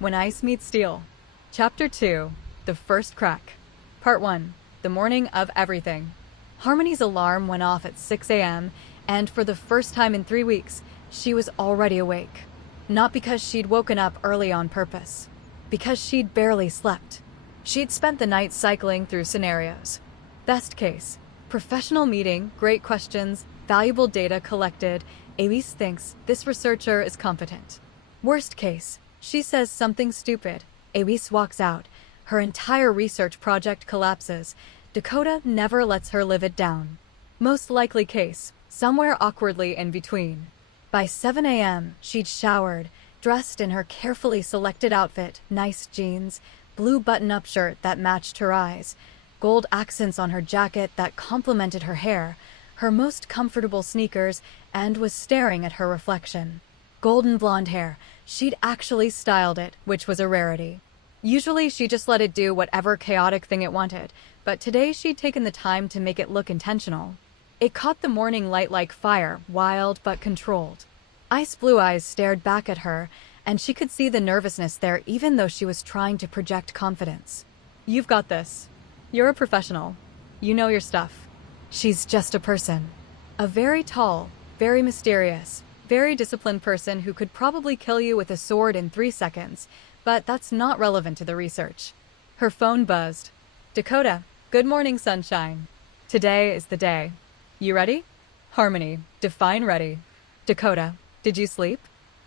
When Ice Meets Steel. Chapter 2. The First Crack. Part 1. The Morning of Everything. Harmony's alarm went off at 6 a.m., and for the first time in 3 weeks, she was already awake. Not because she'd woken up early on purpose. Because she'd barely slept. She'd spent the night cycling through scenarios. Best case. Professional meeting, great questions, valuable data collected. Elise thinks this researcher is competent. Worst case. She says something stupid. Elise walks out. Her entire research project collapses. Dakota never lets her live it down. Most likely case. Somewhere awkwardly in between. By 7 a.m., she'd showered, dressed in her carefully selected outfit, nice jeans, blue button-up shirt that matched her eyes, gold accents on her jacket that complemented her hair, her most comfortable sneakers, and was staring at her reflection. Golden blonde hair. She'd actually styled it, which was a rarity. Usually she just let it do whatever chaotic thing it wanted, but today she'd taken the time to make it look intentional. It caught the morning light like fire, wild but controlled. Ice blue eyes stared back at her, and she could see the nervousness there even though she was trying to project confidence. You've got this. You're a professional. You know your stuff. She's just a person. A very tall, very mysterious, very disciplined person who could probably kill you with a sword in 3 seconds, but that's not relevant to the research. Her phone buzzed. Dakota, good morning, sunshine. Today is the day. You ready? Harmony, define ready. Dakota, did you sleep?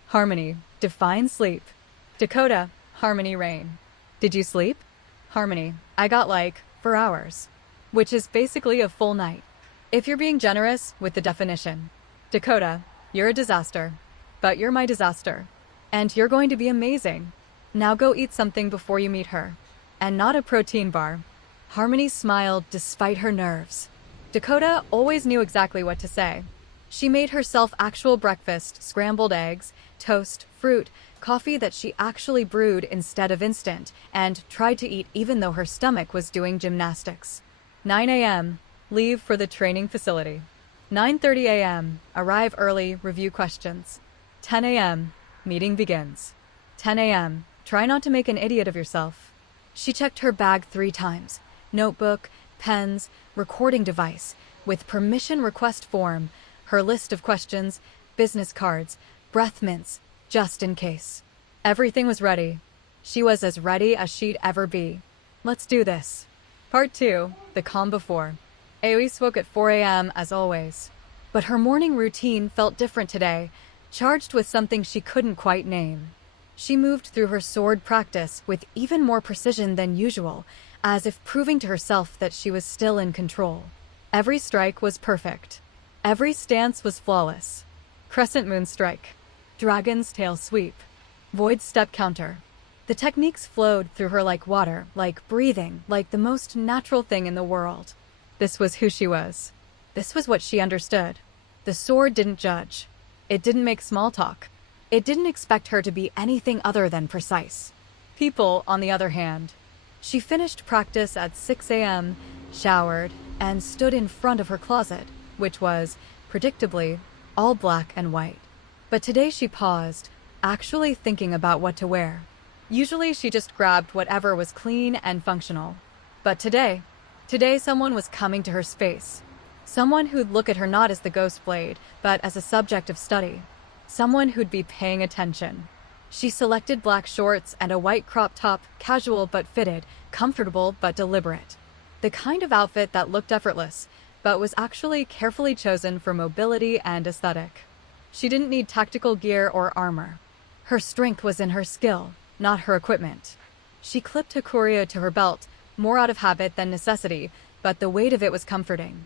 Harmony, define sleep. Dakota, Harmony rain. Did you sleep? Harmony, I got 4 hours. Which is basically a full night. If you're being generous with the definition. Dakota, you're a disaster. But you're my disaster. And you're going to be amazing. Now go eat something before you meet her. And not a protein bar. Harmony smiled despite her nerves. Dakota always knew exactly what to say. She made herself actual breakfast, scrambled eggs, toast, fruit, coffee that she actually brewed instead of instant, and tried to eat even though her stomach was doing gymnastics. 9 a.m. Leave for the training facility. 9:30 a.m. Arrive early, review questions. 10 a.m. Meeting begins. 10 a.m. Try not to make an idiot of yourself. She checked her bag 3 times. Notebook, pens, recording device, with permission request form, her list of questions, business cards, breath mints, just in case. Everything was ready. She was as ready as she'd ever be. Let's do this. Part 2. The calm before. Elise woke at 4 a.m. as always. But her morning routine felt different today, charged with something she couldn't quite name. She moved through her sword practice with even more precision than usual, as if proving to herself that she was still in control. Every strike was perfect. Every stance was flawless. Crescent moon strike. Dragon's tail sweep. Void step counter. The techniques flowed through her like water, like breathing, like the most natural thing in the world. This was who she was. This was what she understood. The sword didn't judge. It didn't make small talk. It didn't expect her to be anything other than precise. People, on the other hand. She finished practice at 6 a.m., showered, and stood in front of her closet, which was, predictably, all black and white. But today she paused, actually thinking about what to wear. Usually she just grabbed whatever was clean and functional. But today someone was coming to her space. Someone who'd look at her not as the ghost blade, but as a subject of study. Someone who'd be paying attention. She selected black shorts and a white crop top, casual but fitted, comfortable but deliberate. The kind of outfit that looked effortless, but was actually carefully chosen for mobility and aesthetic. She didn't need tactical gear or armor. Her strength was in her skill, not her equipment. She clipped a curio to her belt, more out of habit than necessity, but the weight of it was comforting.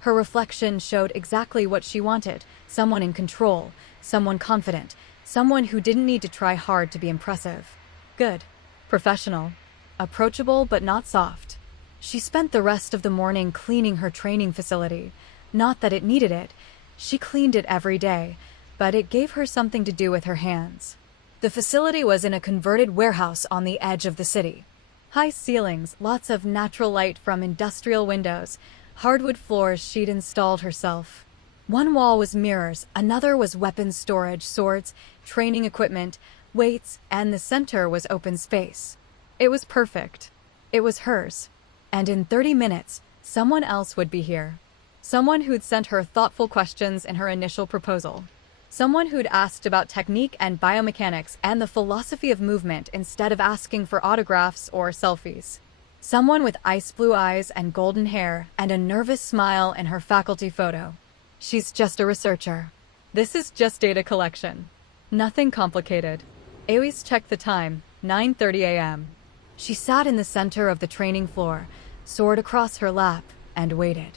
Her reflection showed exactly what she wanted, someone in control, someone confident, someone who didn't need to try hard to be impressive. Good. Professional. Approachable but not soft. She spent the rest of the morning cleaning her training facility. Not that it needed it. She cleaned it every day, but it gave her something to do with her hands. The facility was in a converted warehouse on the edge of the city. High ceilings, lots of natural light from industrial windows, hardwood floors she'd installed herself. One wall was mirrors, another was weapons storage, swords, training equipment, weights, and the center was open space. It was perfect. It was hers. And in 30 minutes, someone else would be here. Someone who'd sent her thoughtful questions in her initial proposal. Someone who'd asked about technique and biomechanics and the philosophy of movement instead of asking for autographs or selfies. Someone with ice blue eyes and golden hair and a nervous smile in her faculty photo. She's just a researcher. This is just data collection. Nothing complicated. Eloise checked the time, 9:30 a.m. She sat in the center of the training floor, sword across her lap, and waited.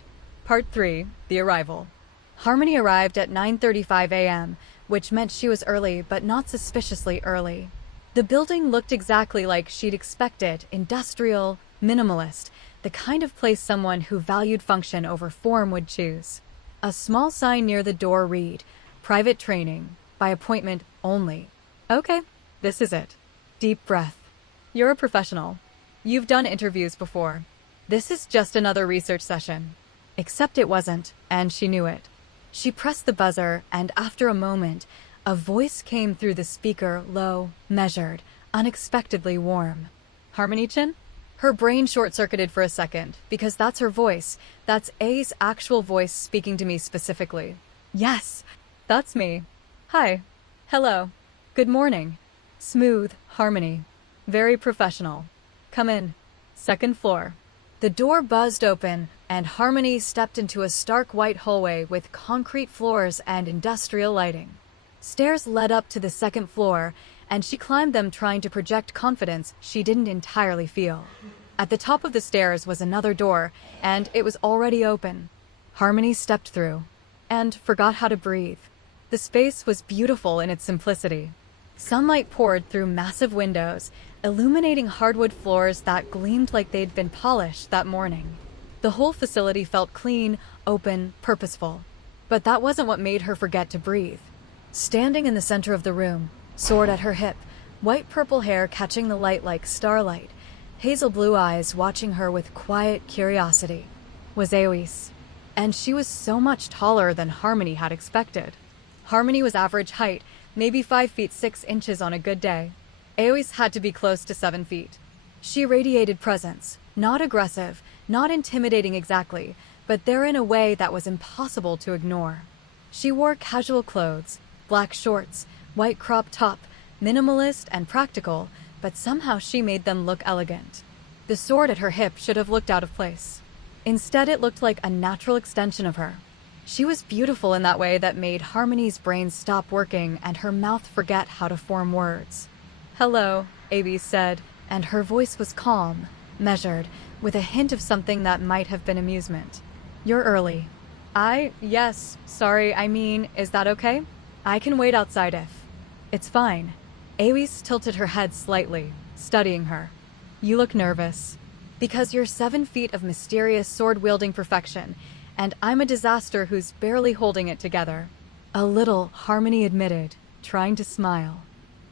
Part 3, the arrival. Harmony arrived at 9:35 a.m., which meant she was early, but not suspiciously early. The building looked exactly like she'd expected, industrial, minimalist, the kind of place someone who valued function over form would choose. A small sign near the door read, "Private training, by appointment only." Okay, this is it. Deep breath. You're a professional. You've done interviews before. This is just another research session. Except it wasn't, and she knew it. She pressed the buzzer, and after a moment, a voice came through the speaker, low, measured, unexpectedly warm. Harmony-chan? Her brain short-circuited for a second, because that's her voice. That's A's actual voice speaking to me specifically. Yes, that's me. Hi. Hello. Good morning. Smooth, Harmony. Very professional. Come in. Second floor. The door buzzed open, and Harmony stepped into a stark white hallway with concrete floors and industrial lighting. Stairs led up to the second floor, and she climbed them trying to project confidence she didn't entirely feel. At the top of the stairs was another door, and it was already open. Harmony stepped through, and forgot how to breathe. The space was beautiful in its simplicity. Sunlight poured through massive windows, illuminating hardwood floors that gleamed like they'd been polished that morning. The whole facility felt clean, open, purposeful. But that wasn't what made her forget to breathe. Standing in the center of the room, sword at her hip, white-purple hair catching the light like starlight, hazel blue eyes watching her with quiet curiosity, was Eloise. And she was so much taller than Harmony had expected. Harmony was average height, maybe 5 feet 6 inches on a good day. Eloise had to be close to 7 feet. She radiated presence, not aggressive, not intimidating exactly, but there in a way that was impossible to ignore. She wore casual clothes, black shorts, white crop top, minimalist and practical, but somehow she made them look elegant. The sword at her hip should have looked out of place. Instead, it looked like a natural extension of her. She was beautiful in that way that made Harmony's brain stop working and her mouth forget how to form words. "Hello," Abby said, and her voice was calm, measured, with a hint of something that might have been amusement. "You're early." Yes, sorry, is that okay? I can wait outside if." "It's fine." Eloise tilted her head slightly, studying her. "You look nervous. Because you're 7 feet of mysterious sword-wielding perfection, and I'm a disaster who's barely holding it together." A little, Harmony admitted, trying to smile.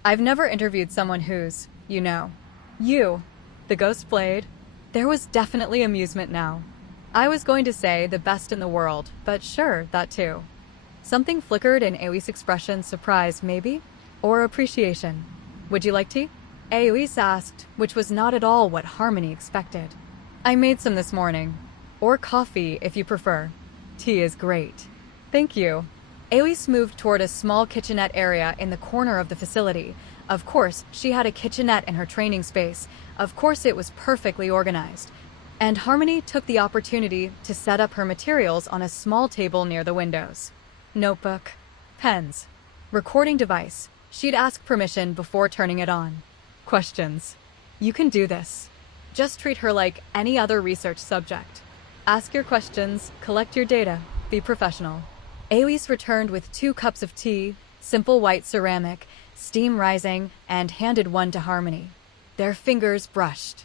"I've never interviewed someone who's, you, the ghost blade." There was definitely amusement now. I was going to say the best in the world, but sure, that too. Something flickered in Eloise's expression, surprise maybe? Or appreciation. "Would you like tea?" Eloise asked, which was not at all what Harmony expected. "I made some this morning. Or coffee, if you prefer. Tea is great." "Thank you." Eloise moved toward a small kitchenette area in the corner of the facility. Of course, she had a kitchenette in her training space. Of course, it was perfectly organized. And Harmony took the opportunity to set up her materials on a small table near the windows. Notebook, pens, recording device. She'd ask permission before turning it on. Questions. You can do this. Just treat her like any other research subject. Ask your questions, collect your data, be professional. Eloise returned with 2 cups of tea, simple white ceramic, steam rising, and handed one to Harmony. Their fingers brushed.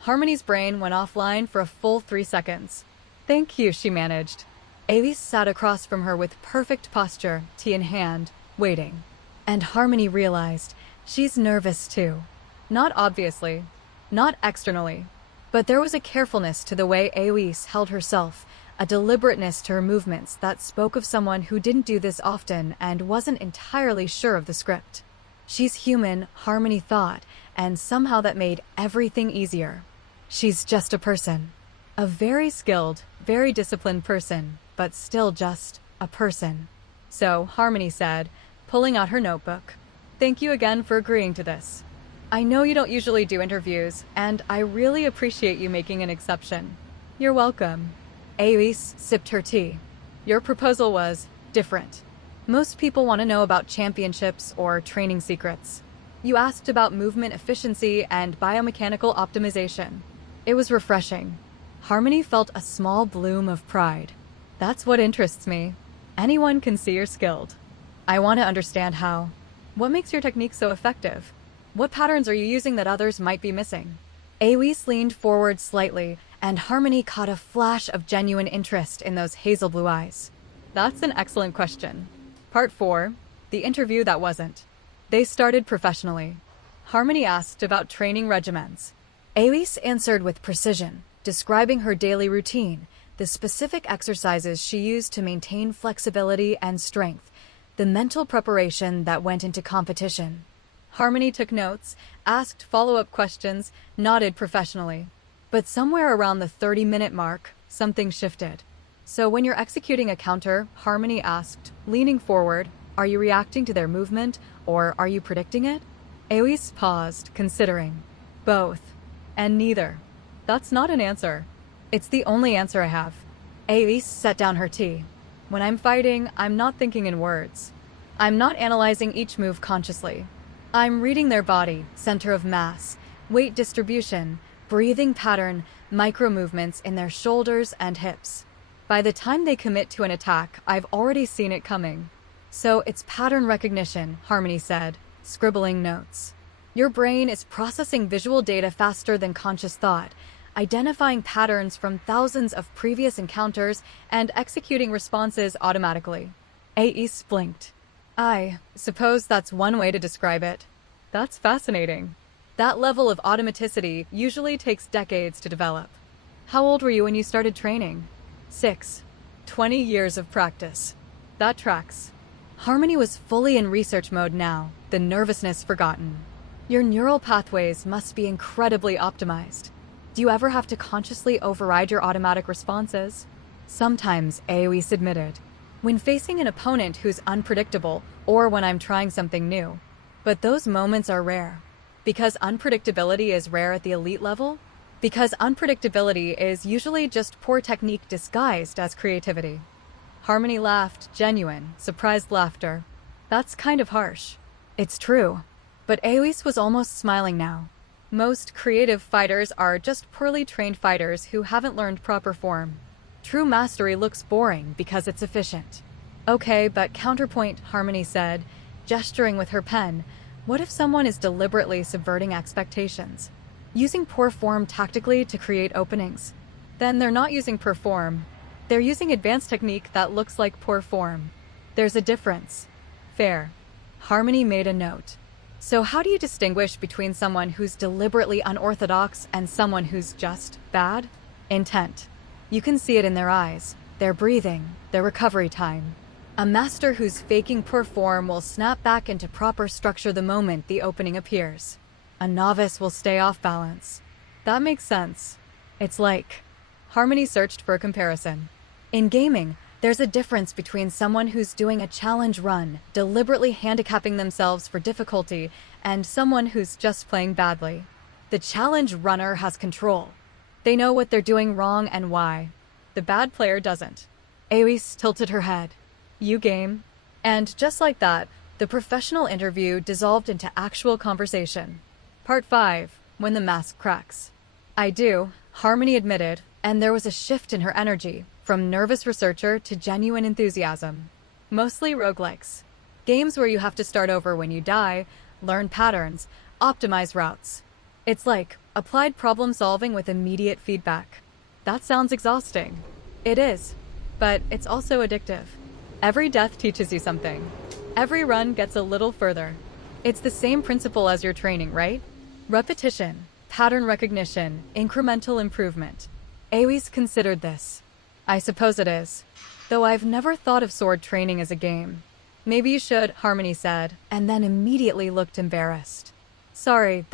Harmony's brain went offline for a full 3 seconds. "Thank you," she managed. Eloise sat across from her with perfect posture, tea in hand, waiting. And Harmony realized she's nervous too. Not obviously, not externally, but there was a carefulness to the way Eloise held herself, a deliberateness to her movements that spoke of someone who didn't do this often and wasn't entirely sure of the script. She's human, Harmony thought, and somehow that made everything easier. She's just a person. A very skilled, very disciplined person, but still just a person. So, Harmony said, pulling out her notebook, "Thank you again for agreeing to this. I know you don't usually do interviews, and I really appreciate you making an exception." "You're welcome." Aois sipped her tea. "Your proposal was different. Most people want to know about championships or training secrets. You asked about movement efficiency and biomechanical optimization. It was refreshing." Harmony felt a small bloom of pride. "That's what interests me. Anyone can see you're skilled. I want to understand how. What makes your technique so effective? What patterns are you using that others might be missing?" Aois leaned forward slightly, and Harmony caught a flash of genuine interest in those hazel blue eyes. "That's an excellent question." Part 4. The interview that wasn't. They started professionally. Harmony asked about training regimens. Aois answered with precision, describing her daily routine, the specific exercises she used to maintain flexibility and strength, the mental preparation that went into competition. Harmony took notes, asked follow-up questions, nodded professionally. But somewhere around the 30-minute mark, something shifted. "So when you're executing a counter," Harmony asked, leaning forward, "are you reacting to their movement, or are you predicting it?" Aois paused, considering. "Both. And neither." "That's not an answer." "It's the only answer I have." Aois set down her tea. "When I'm fighting, I'm not thinking in words. I'm not analyzing each move consciously. I'm reading their body, center of mass, weight distribution, breathing pattern, micro movements in their shoulders and hips. By the time they commit to an attack, I've already seen it coming." "So it's pattern recognition," Harmony said, scribbling notes. "Your brain is processing visual data faster than conscious thought, identifying patterns from thousands of previous encounters and executing responses automatically." Aois blinked. "I suppose that's one way to describe it." "That's fascinating. That level of automaticity usually takes decades to develop." "How old were you when you started training?" 6. 20 years of practice. That tracks." Harmony was fully in research mode now, the nervousness forgotten. "Your neural pathways must be incredibly optimized. Do you ever have to consciously override your automatic responses?" "Sometimes," Aois admitted. "When facing an opponent who's unpredictable, or when I'm trying something new. But those moments are rare. Because unpredictability is rare at the elite level? Because unpredictability is usually just poor technique disguised as creativity." Harmony laughed, genuine, surprised laughter. "That's kind of harsh." "It's true." But Aois was almost smiling now. Most creative fighters are just poorly trained fighters who haven't learned proper form. True mastery looks boring because it's efficient. "Okay, but counterpoint," Harmony said, gesturing with her pen. "What if someone is deliberately subverting expectations? Using poor form tactically to create openings? Then they're not using poor form. They're using advanced technique that looks like poor form. There's a difference." "Fair." Harmony made a note. "So how do you distinguish between someone who's deliberately unorthodox and someone who's just bad?" "Intent. You can see it in their eyes, their breathing, their recovery time. A master who's faking poor form will snap back into proper structure the moment the opening appears. A novice will stay off balance." "That makes sense. It's like..." Harmony searched for a comparison. "In gaming, there's a difference between someone who's doing a challenge run, deliberately handicapping themselves for difficulty, and someone who's just playing badly. The challenge runner has control. They know what they're doing wrong and why. The bad player doesn't." Aois tilted her head. "You game?" And just like that, the professional interview dissolved into actual conversation. Part 5. When the mask cracks. "I do," Harmony admitted, and there was a shift in her energy, from nervous researcher to genuine enthusiasm. "Mostly roguelikes. Games where you have to start over when you die, learn patterns, optimize routes. It's like applied problem solving with immediate feedback." "That sounds exhausting." "It is, but it's also addictive. Every death teaches you something. Every run gets a little further. It's the same principle as your training, right? Repetition, pattern recognition, incremental improvement." Aois considered this. "I suppose it is. Though I've never thought of sword training as a game." Maybe you should, Harmony said, and then immediately looked embarrassed. Sorry,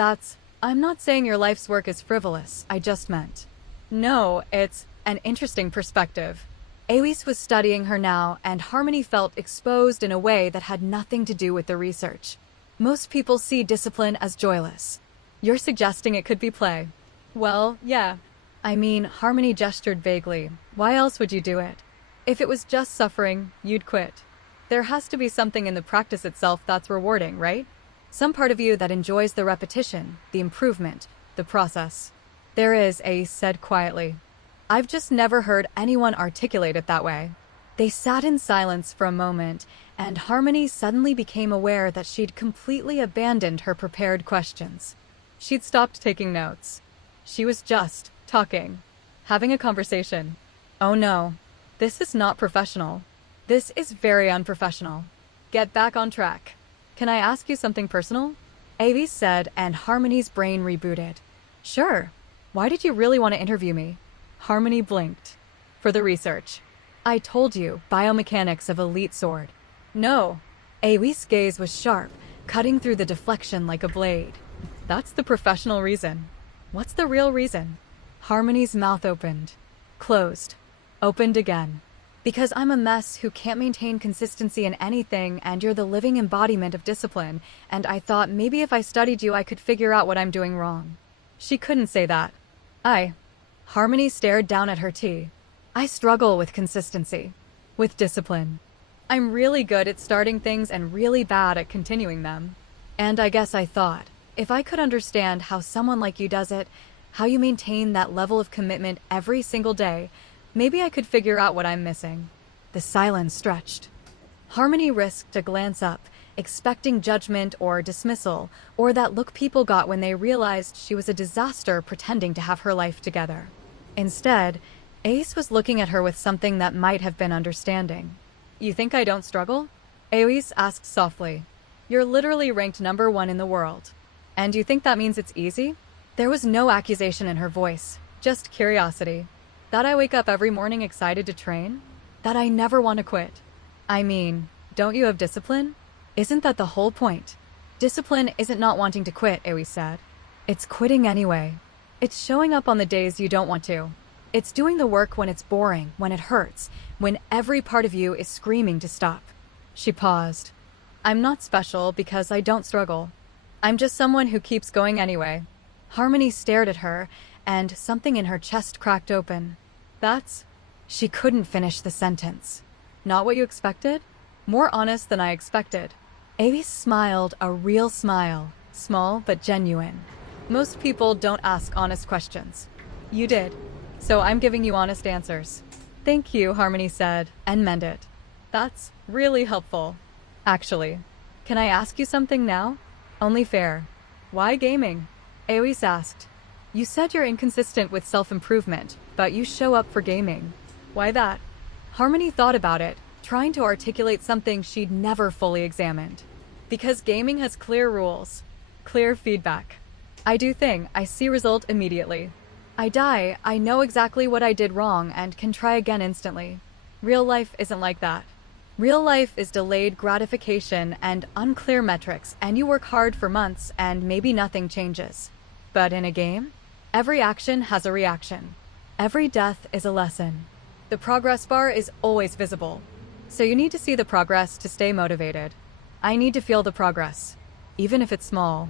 I'm not saying your life's work is frivolous, I just meant. No, it's an interesting perspective. Awis was studying her now, and Harmony felt exposed in a way that had nothing to do with the research. Most people see discipline as joyless. You're suggesting it could be play. Well, yeah. I mean, Harmony gestured vaguely. Why else would you do it? If it was just suffering, you'd quit. There has to be something in the practice itself that's rewarding, right? Some part of you that enjoys the repetition, the improvement, the process. There is, Ace said quietly. I've just never heard anyone articulate it that way. They sat in silence for a moment, and Harmony suddenly became aware that she'd completely abandoned her prepared questions. She'd stopped taking notes. She was just talking, having a conversation. Oh no, this is not professional. This is very unprofessional. Get back on track. Can I ask you something personal? Avis said, and Harmony's brain rebooted. Sure. Why did you really want to interview me? Harmony blinked. For the research. I told you, biomechanics of elite sword. No. Avis' gaze was sharp, cutting through the deflection like a blade. That's the professional reason. What's the real reason? Harmony's mouth opened. Closed. Opened again. Because I'm a mess who can't maintain consistency in anything, and you're the living embodiment of discipline, and I thought maybe if I studied you I could figure out what I'm doing wrong. She couldn't say that. Harmony stared down at her tea. I struggle with consistency. With discipline. I'm really good at starting things and really bad at continuing them. And I guess I thought, if I could understand how someone like you does it, how you maintain that level of commitment every single day, maybe I could figure out what I'm missing. The silence stretched. Harmony risked a glance up, expecting judgment or dismissal, or that look people got when they realized she was a disaster pretending to have her life together. Instead, Ace was looking at her with something that might have been understanding. You think I don't struggle? Ace asked softly. You're literally ranked #1 in the world. And you think that means it's easy? There was no accusation in her voice, just curiosity. That I wake up every morning excited to train? That I never want to quit? I mean, don't you have discipline? Isn't that the whole point? Discipline isn't not wanting to quit, Aoi said. It's quitting anyway. It's showing up on the days you don't want to. It's doing the work when it's boring, when it hurts, when every part of you is screaming to stop. She paused. I'm not special because I don't struggle. I'm just someone who keeps going anyway. Harmony stared at her, and something in her chest cracked open. She couldn't finish the sentence. Not what you expected? More honest than I expected. Avis smiled a real smile, small but genuine. Most people don't ask honest questions. You did. So I'm giving you honest answers. Thank you, Harmony said, and meant it. That's really helpful. Actually, can I ask you something now? Only fair. Why gaming? Aois asked. You said you're inconsistent with self-improvement, but you show up for gaming. Why that? Harmony thought about it, trying to articulate something she'd never fully examined. Because gaming has clear rules. Clear feedback. I do thing, I see result immediately. I die, I know exactly what I did wrong and can try again instantly. Real life isn't like that. Real life is delayed gratification and unclear metrics, and you work hard for months and maybe nothing changes. But in a game, every action has a reaction. Every death is a lesson. The progress bar is always visible. So you need to see the progress to stay motivated. I need to feel the progress, even if it's small.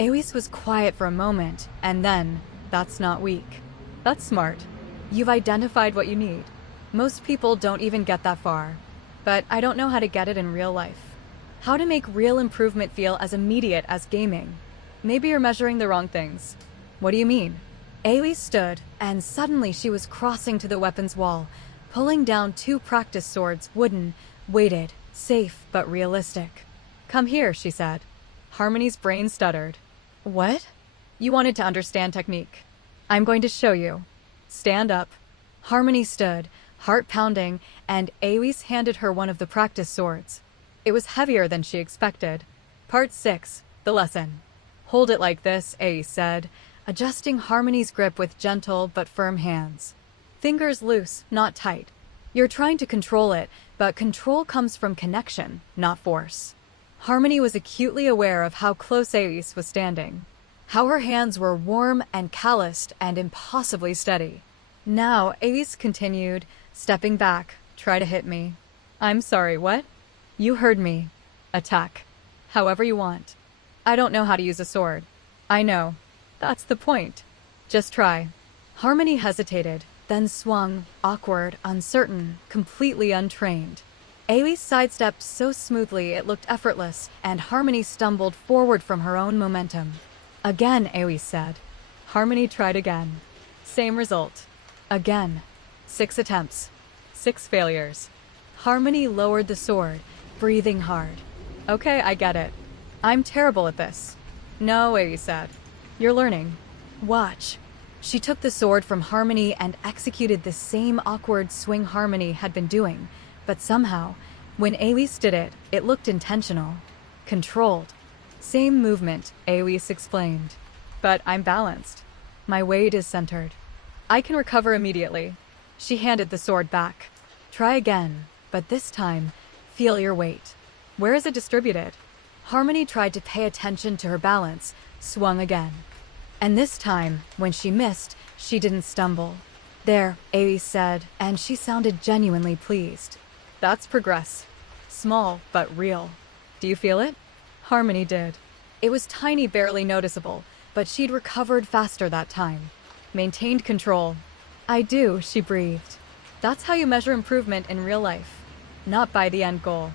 Aois was quiet for a moment, and then, that's not weak. That's smart. You've identified what you need. Most people don't even get that far. But I don't know how to get it in real life. How to make real improvement feel as immediate as gaming. Maybe you're measuring the wrong things. What do you mean? Aois stood, and suddenly she was crossing to the weapons wall, pulling down 2 practice swords, wooden, weighted, safe but realistic. Come here, she said. Harmony's brain stuttered. What? You wanted to understand technique. I'm going to show you. Stand up. Harmony stood, heart pounding, and Aois handed her one of the practice swords. It was heavier than she expected. Part 6, the lesson. Hold it like this, Aois said, adjusting Harmony's grip with gentle but firm hands. Fingers loose, not tight. You're trying to control it, but control comes from connection, not force. Harmony was acutely aware of how close Ace was standing, how her hands were warm and calloused and impossibly steady. Now, Ace continued, stepping back. Try to hit me. I'm sorry, what? You heard me. Attack. However you want. I don't know how to use a sword. I know. That's the point. Just try. Harmony hesitated, then swung, awkward, uncertain, completely untrained. Ace sidestepped so smoothly it looked effortless, and Harmony stumbled forward from her own momentum. Again, Ace said. Harmony tried again. Same result. Again. 6 attempts. 6 failures. Harmony lowered the sword, breathing hard. Okay, I get it. I'm terrible at this. No, Ace said. You're learning. Watch. She took the sword from Harmony and executed the same awkward swing Harmony had been doing, but somehow, when Ace did it, it looked intentional. Controlled. Same movement, Ace explained. But I'm balanced. My weight is centered. I can recover immediately. She handed the sword back. Try again, but this time, feel your weight. Where is it distributed? Harmony tried to pay attention to her balance, swung again. And this time, when she missed, she didn't stumble. There, Ace said, and she sounded genuinely pleased. That's progress. Small, but real. Do you feel it? Harmony did. It was tiny, barely noticeable, but she'd recovered faster that time. Maintained control. I do, she breathed. That's how you measure improvement in real life. Not by the end goal,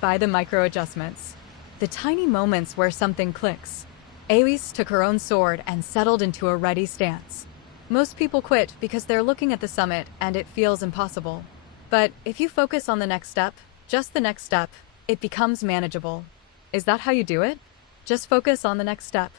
by the micro adjustments. The tiny moments where something clicks. Ace took her own sword and settled into a ready stance. Most people quit because they're looking at the summit and it feels impossible. But if you focus on the next step, just the next step, it becomes manageable. Is that how you do it? Just focus on the next step.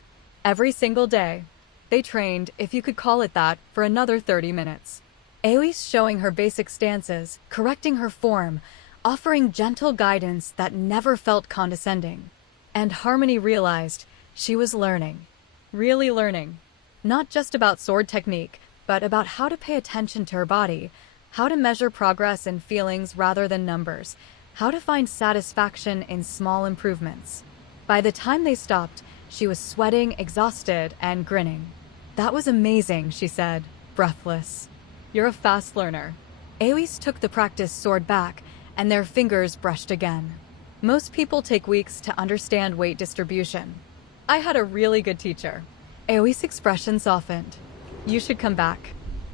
Every single day. They trained, if you could call it that, for another 30 minutes. Ace showing her basic stances, correcting her form, offering gentle guidance that never felt condescending. And Harmony realized she was learning. Really learning. Not just about sword technique, but about how to pay attention to her body, how to measure progress in feelings rather than numbers, how to find satisfaction in small improvements. By the time they stopped, she was sweating, exhausted, and grinning. That was amazing, she said, breathless. You're a fast learner. Ace took the practice sword back, and their fingers brushed again. Most people take weeks to understand weight distribution. I had a really good teacher. Aoi's expression softened. You should come back.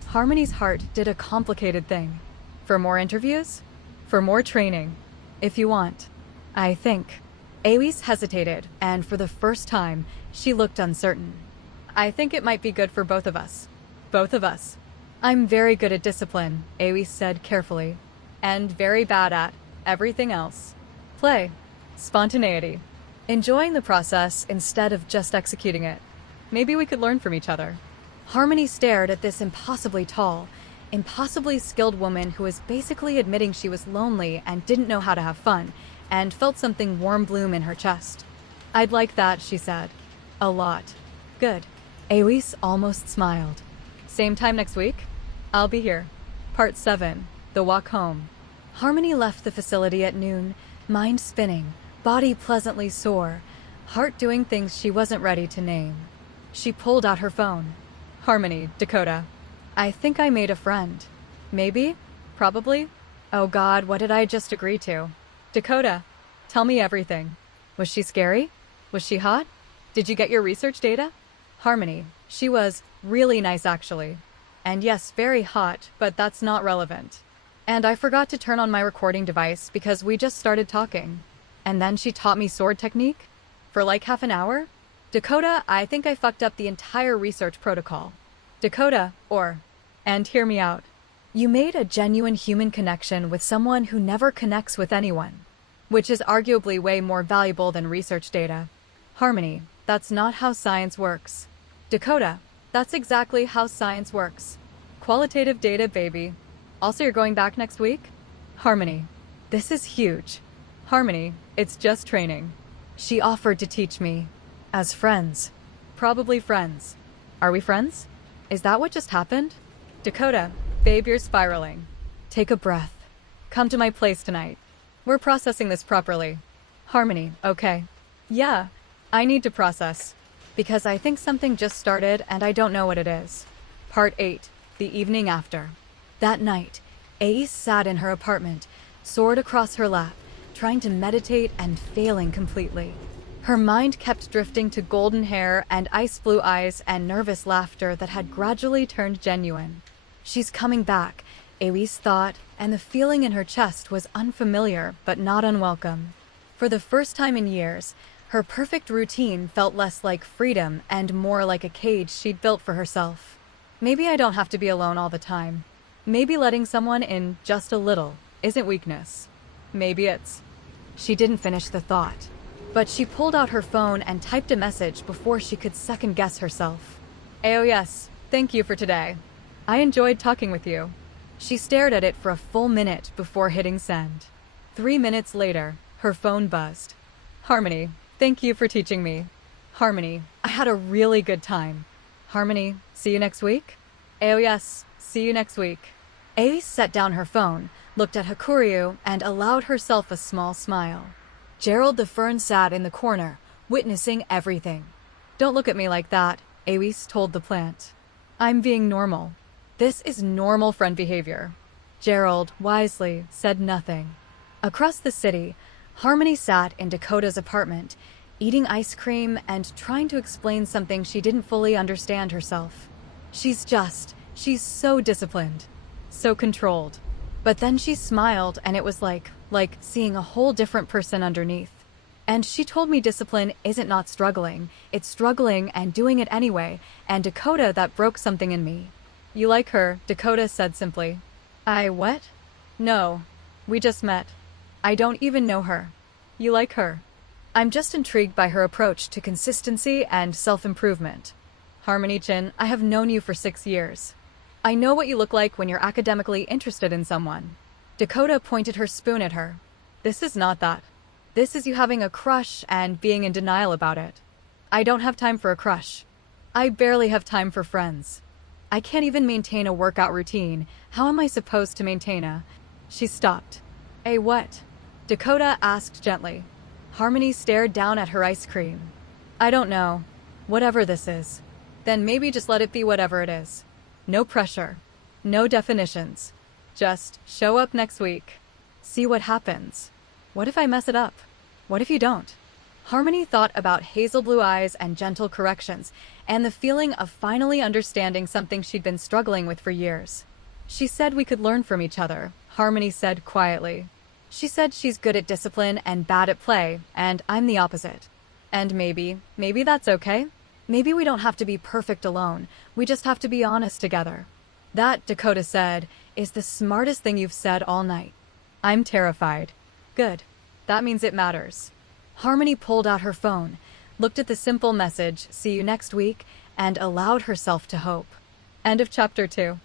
Harmony's heart did a complicated thing. For more interviews? For more training. If you want. I think. Aoi's hesitated, and for the first time, she looked uncertain. I think it might be good for both of us. Both of us. I'm very good at discipline, Aoi's said carefully. And very bad at everything else. Play. Spontaneity. Enjoying the process instead of just executing it. Maybe we could learn from each other. Harmony stared at this impossibly tall, impossibly skilled woman who was basically admitting she was lonely and didn't know how to have fun, and felt something warm bloom in her chest. I'd like that, she said. A lot. Good. Aoi's almost smiled. Same time next week? I'll be here. Part 7. The Walk Home. Harmony left the facility at noon, mind spinning, body pleasantly sore, heart doing things she wasn't ready to name. She pulled out her phone. Harmony, Dakota. I think I made a friend. Maybe? Probably? Oh God, what did I just agree to? Dakota, tell me everything. Was she scary? Was she hot? Did you get your research data? Harmony, she was really nice actually. And yes, very hot, but that's not relevant. And I forgot to turn on my recording device because we just started talking. And then she taught me sword technique? For like half an hour? Dakota, I think I fucked up the entire research protocol. Dakota, and hear me out. You made a genuine human connection with someone who never connects with anyone, which is arguably way more valuable than research data. Harmony, that's not how science works. Dakota, that's exactly how science works. Qualitative data, baby. Also, you're going back next week? Harmony, this is huge. Harmony, it's just training. She offered to teach me. As friends. Probably friends. Are we friends? Is that what just happened? Dakota, babe, you're spiraling. Take a breath. Come to my place tonight. We're processing this properly. Harmony, okay. Yeah, I need to process. Because I think something just started and I don't know what it is. Part 8, the evening after. That night, Ace sat in her apartment, sword across her lap, trying to meditate and failing completely. Her mind kept drifting to golden hair and ice blue eyes and nervous laughter that had gradually turned genuine. She's coming back, Ace thought, and the feeling in her chest was unfamiliar but not unwelcome. For the first time in years, her perfect routine felt less like freedom and more like a cage she'd built for herself. Maybe I don't have to be alone all the time. Maybe letting someone in just a little isn't weakness. Maybe it's... She didn't finish the thought, but she pulled out her phone and typed a message before she could second-guess herself. Oh yes, thank you for today. I enjoyed talking with you. She stared at it for a full minute before hitting send. 3 minutes later, her phone buzzed. Harmony, thank you for teaching me. Harmony, I had a really good time. Harmony, see you next week? Oh yes, see you next week. Ace set down her phone, looked at Hakuryu, and allowed herself a small smile. Gerald the Fern sat in the corner, witnessing everything. Don't look at me like that, Ace told the plant. I'm being normal. This is normal friend behavior. Gerald, wisely, said nothing. Across the city, Harmony sat in Dakota's apartment, eating ice cream and trying to explain something she didn't fully understand herself. She's so disciplined, so controlled. But then she smiled and it was like seeing a whole different person underneath. And she told me discipline isn't not struggling, it's struggling and doing it anyway, and Dakota, that broke something in me. You like her, Dakota said simply. I what? No, we just met. I don't even know her. You like her? I'm just intrigued by her approach to consistency and self-improvement. Harmony-chan, I have known you for 6 years. I know what you look like when you're academically interested in someone. Dakota pointed her spoon at her. This is not that. This is you having a crush and being in denial about it. I don't have time for a crush. I barely have time for friends. I can't even maintain a workout routine. How am I supposed to maintain a... She stopped. A what? Dakota asked gently. Harmony stared down at her ice cream. I don't know. Whatever this is. Then maybe just let it be whatever it is. No pressure. No definitions. Just show up next week. See what happens. What if I mess it up? What if you don't? Harmony thought about hazel blue eyes and gentle corrections, and the feeling of finally understanding something she'd been struggling with for years. She said we could learn from each other, Harmony said quietly. She said she's good at discipline and bad at play, and I'm the opposite. And maybe that's okay. Maybe we don't have to be perfect alone. We just have to be honest together. That, Dakota said, is the smartest thing you've said all night. I'm terrified. Good. That means it matters. Harmony pulled out her phone, looked at the simple message, see you next week, and allowed herself to hope. End of chapter 2.